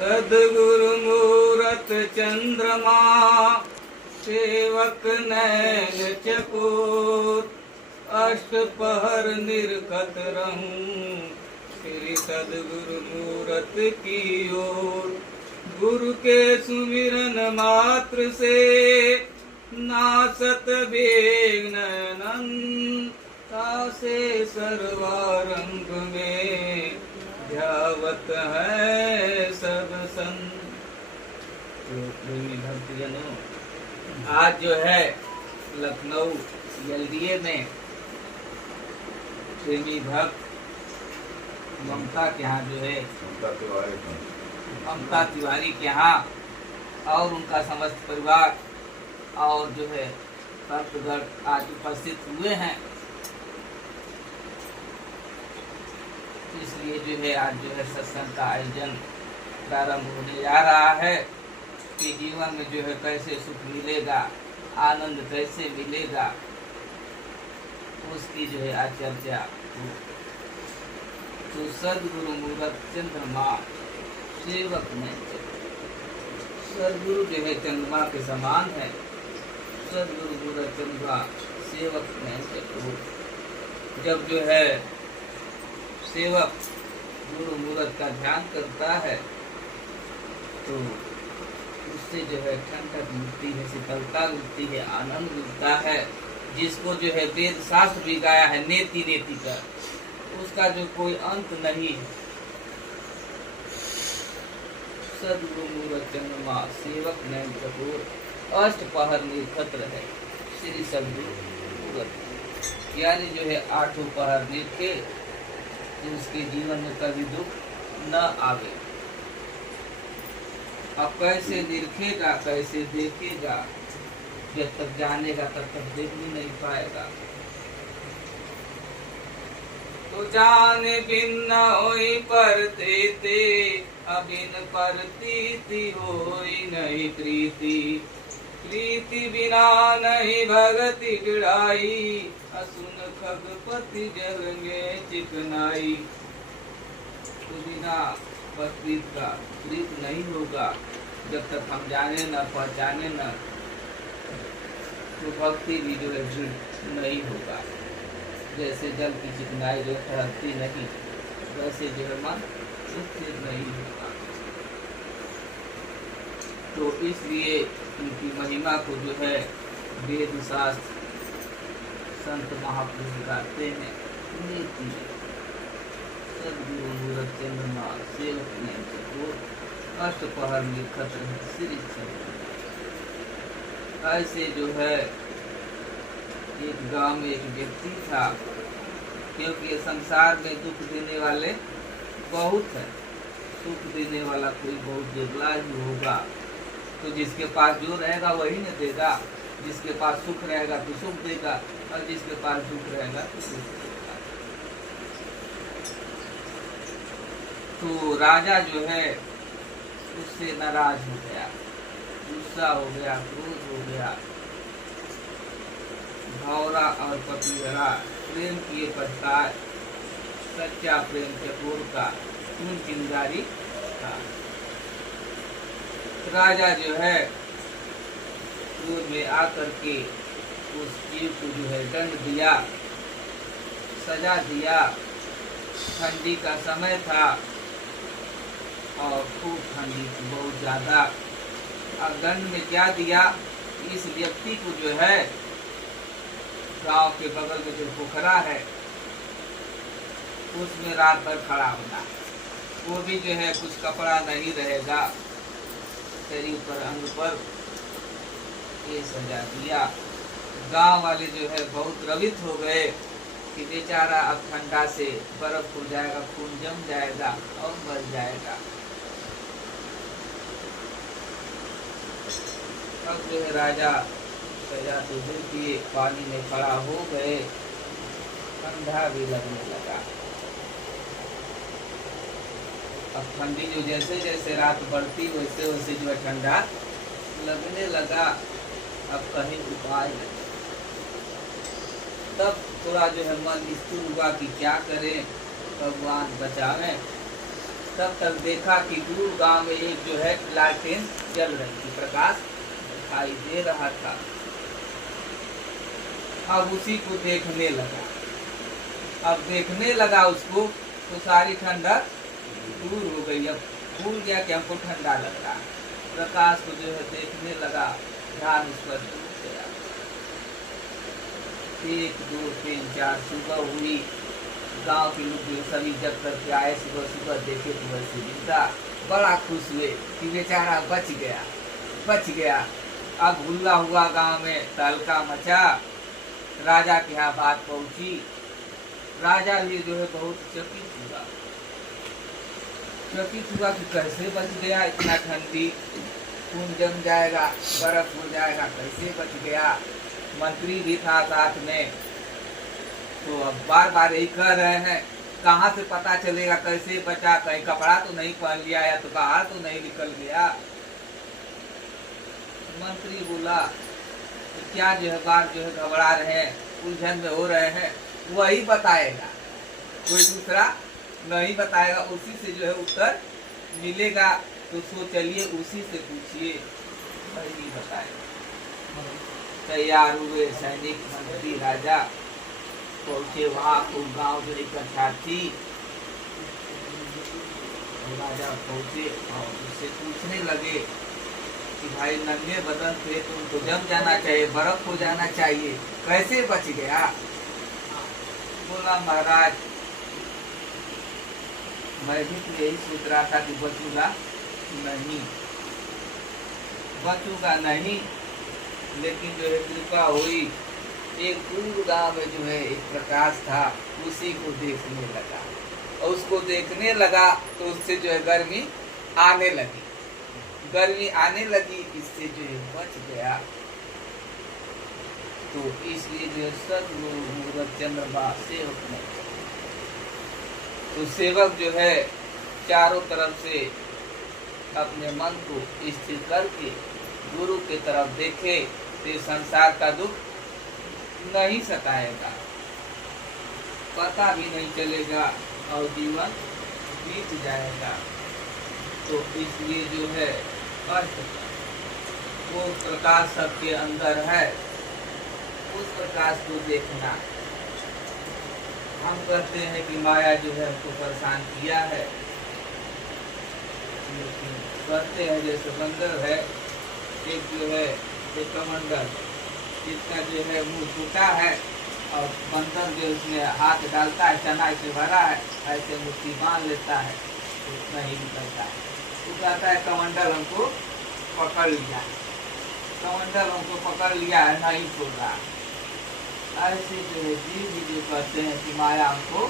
सदगुरु मूरत चंद्रमा सेवक नैन चकोर अष्ट पहर निरखत रहूं श्री सदगुरु मूरत की ओर। गुरु के सुमिरन मात्र से नासत बेग नयनन तासे सर्वारंभ में ध्यावत है सब संत। भक्तजनों, आज जो है लखनऊ एलडीए में प्रेमी भक्त ममता के यहाँ जो है ममता तिवारी के यहाँ और उनका समस्त परिवार और जो है भक्तगण आज उपस्थित हुए हैं। इसलिए जो है आज जो है सत्संग का आयोजन प्रारंभ होने जा रहा है कि जीवन में जो है कैसे सुख मिलेगा, आनंद कैसे मिलेगा, उसकी जो है आज चर्चा। तो सदगुरु मूरत चंद्रमा सेवक में सदगुरु जो है चंद्रमा के समान है। सदगुरु मूरत चंद्रमा सेवक में जब जो है सेवक गुरु मूरत का ध्यान करता है तो उससे जो है ठंडक मिलती है, शीतलता मिलती है, आनंद मिलता है। जिसको जो है वेद शास्त्र भी गाया है नेति नेति कर, उसका जो कोई अंत नहीं है। सदगुरु मूरत चंद्रमा सेवक नैन चकोर अष्ट पहर निरखत्र है श्री सदगुरु मूरत, यानी जो है आठों पहर निरखे उसके जीवन में कभी दुख न आवे। अब कैसे निरखेगा, कैसे देखेगा? जब तक जानेगा तब तक देख भी नहीं पाएगा। तो जाने बिन न होई परतेते, अबिन परतीति होई नहीं प्रीति। प्रीति बिना नहीं भगति गिड़ाई, असुन खगपति जलंगे चिकनाई। तो बिना प्रीत का प्रीत नहीं होगा। जब तक हम जाने न पहचाने न, तो भक्ति भी जो है दृढ़ नहीं होगा। जैसे जल की चिकनाई जो ठहरती नहीं, वैसे जो है मन स्थिर नहीं होगा। तो इसलिए उनकी महिमा को जो है वेद शास्त्र संत महापुरुष गाते हैं। सदगुरु मूरत चंद्रमा सेवक नैन चकोर अष्ट पहर निरखत्र है श्री सदगुरु। ऐसे जो है एक गांव में एक व्यक्ति था, क्योंकि संसार में दुख देने वाले बहुत है, सुख देने वाला कोई बहुत दुर्लभ ही होगा। तो जिसके पास जो रहेगा वही न देगा, जिसके पास सुख रहेगा तो सुख देगा, और जिसके पास दुख रहेगा तो दुख देगा। तो राजा जो है उससे नाराज हो गया, गुस्सा हो गया, क्रोध हो गया। भौरा और पतिहरा प्रेम किए पछताए, सच्चा प्रेम चकोर का खून चिंगारी था। राजा जो है क्रोध में आकर के उस जीव को जो है दंड दिया, सजा दिया। ठंडी का समय था और खूब ठंडी थी, बहुत ज्यादा। अब दंड में क्या दिया, इस व्यक्ति को जो है गांव के बगल में जो पोखरा है उसमें रात भर खड़ा होना। वो भी जो है कुछ कपड़ा नहीं रहेगा शरीर पर, अंग पर, ये सजा दिया। गांव वाले जो है बहुत द्रवित हो गए कि बेचारा अब ठंडा से बर्फ हो जाएगा, खून जम जाएगा और मर जाएगा। अब जो है राजा सजा तो दूर किए, पानी में खड़ा हो गए, ठंडा भी लगने लगा। अब ठंडी जो जैसे जैसे रात बढ़ती वैसे वैसे जो है ठंडा लगने लगा। अब कहीं उपाय नहीं। तब थोड़ा जो है मन स्थिर हुआ कि क्या करें, भगवान बचावें। तब तक देखा कि दूर गांव में एक जो है लालटेन जल रही थी, प्रकाश दिखाई दे रहा था। अब उसी को देखने लगा। अब देखने लगा उसको तो सारी ठंडक दूर हो गई। अब भूल गया कि हमको ठंडा लग रहा है। प्रकाश को जो है देखने लगा, ध्यान उस पर गया। 1 2 3 4 सुबह हुई। गांव के लोग जो सभी जब करके आए, सुबह सुबह देखे तो वैसे जिंदा, बड़ा खुश हुए कि बेचारा बच गया, बच गया। अब हुल्ला हुआ गांव में, तहलका मचा। राजा के यहाँ बात पहुंची। राजा भी जो है बहुत चकित हुआ कि कैसे बच गया, इतना ठंडी, खून जम जाएगा, बर्फ हो जाएगा, कैसे बच गया। मंत्री भी था साथ में, तो अब बार बार यही कह रहे हैं, कहाँ से पता चलेगा कैसे बचा, कहीं कपड़ा तो नहीं पहन लिया या तो बाहर तो नहीं निकल गया। मंत्री बोला तो क्या जो है बार जो है घबरा रहे हैं, उलझन में हो रहे हैं, वही बताएगा, कोई दूसरा नहीं बताएगा। उसी से जो है उत्तर मिलेगा, तो चलिए उसी से पूछिए, वही बताएगा। तैयार हुए सैनिक, मंत्री, राजा पहुंचे वहां। तो गांव जो इकट्ठा थी, राजा पहुंचे और उससे पूछने लगे कि भाई नंगे बदन थे, तुमको जम जाना चाहिए, बर्फ हो जाना चाहिए, कैसे बच गया। बोला महाराज मैं भी तो यही सोच रहा था कि बचूंगा नहीं, लेकिन जो है कृपा हुई। एक दूर गांव में जो है एक प्रकाश था, उसी को देखने लगा और उसको देखने लगा तो उससे जो है गर्मी आने लगी, इससे जो है बच गया। तो इसलिए जो है सदगुरु मुहूर्त चंद्रमा सेवक ने, तो सेवक जो है चारों तरफ से अपने मन को स्थिर करके गुरु की तरफ देखे तो संसार का दुख नहीं सताएगा, पता भी नहीं चलेगा और जीवन बीत जाएगा। तो इसलिए जो है वो प्रकाश सबके अंदर है, उस प्रकाश को देखना। हम कहते हैं कि माया जो है हमको परेशान किया है, लेकिन कहते हैं जैसे बंदर है, एक जो है एक कमंडल, जिसका जो है मुंह टूटा है और बंदर जो उसमें हाथ डालता है, चना से भरा है, ऐसे मुट्ठी बांध लेता है, उतना ही निकलता है। तो कहता है कमंडल हमको पकड़ लिया, कमंडल हमको पकड़ लिया है, नहीं छोड़ रहा। ऐसे जो है जीव भी जो कहते हैं कि माया हमको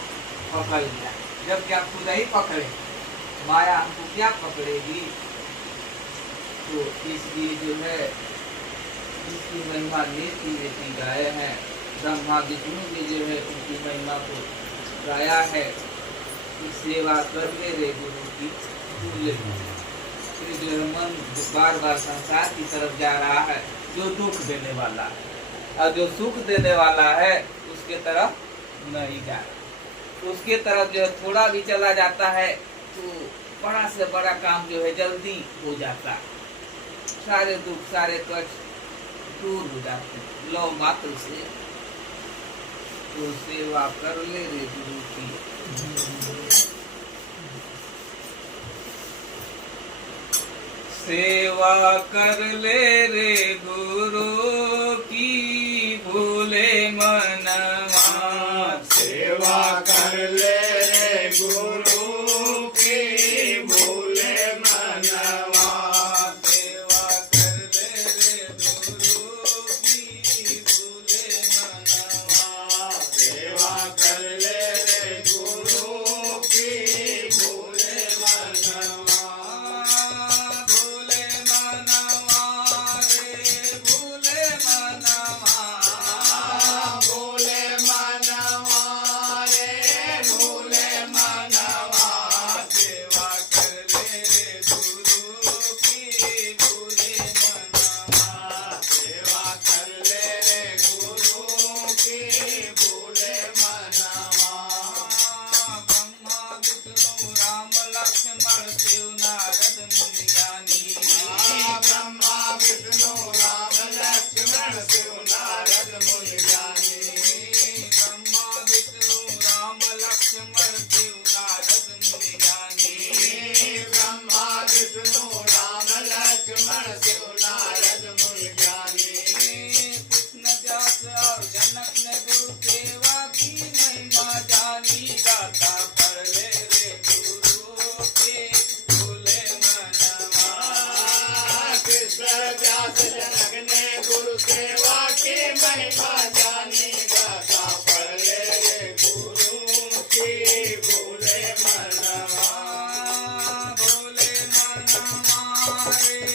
पकड़ लिया, जबकि हम खुद ही पकड़े, माया हमको क्या पकड़ेगी। तो इसलिए जो है इसकी महिमा लेती लेती गाए हैं। ब्रह्मा विष्णु ने जो है उनकी महिमा को गाया है कि सेवा करने रे गुरु की भूले। फिर जो है मन बार बार संसार की तरफ जा रहा है, जो दुख देने वाला है, और जो सुख देने वाला है उसके तरफ नहीं जा रहा। उसके तरफ जो है थोड़ा भी चला जाता है तो बड़ा से बड़ा काम जो है जल्दी हो जाता है, सारे दुख सारे कष्ट दूर हो जाते हैं लव मात्र से। तो सेवा कर ले रे गुरु की, सेवा कर ले रे गुरु की, भूले मनवा। सेवा कर ले रे गुरु की, भूले मनवा। सेवा कर ले रे गुरु की, भूले मनवा। सेवा कर ले रे गुरु की, भूले मनवा। भूले मनवा रे, भूले सेवा की महिमा जानी दाता पढ़ले रे गुरु की भूले मनवा भोले मन मारे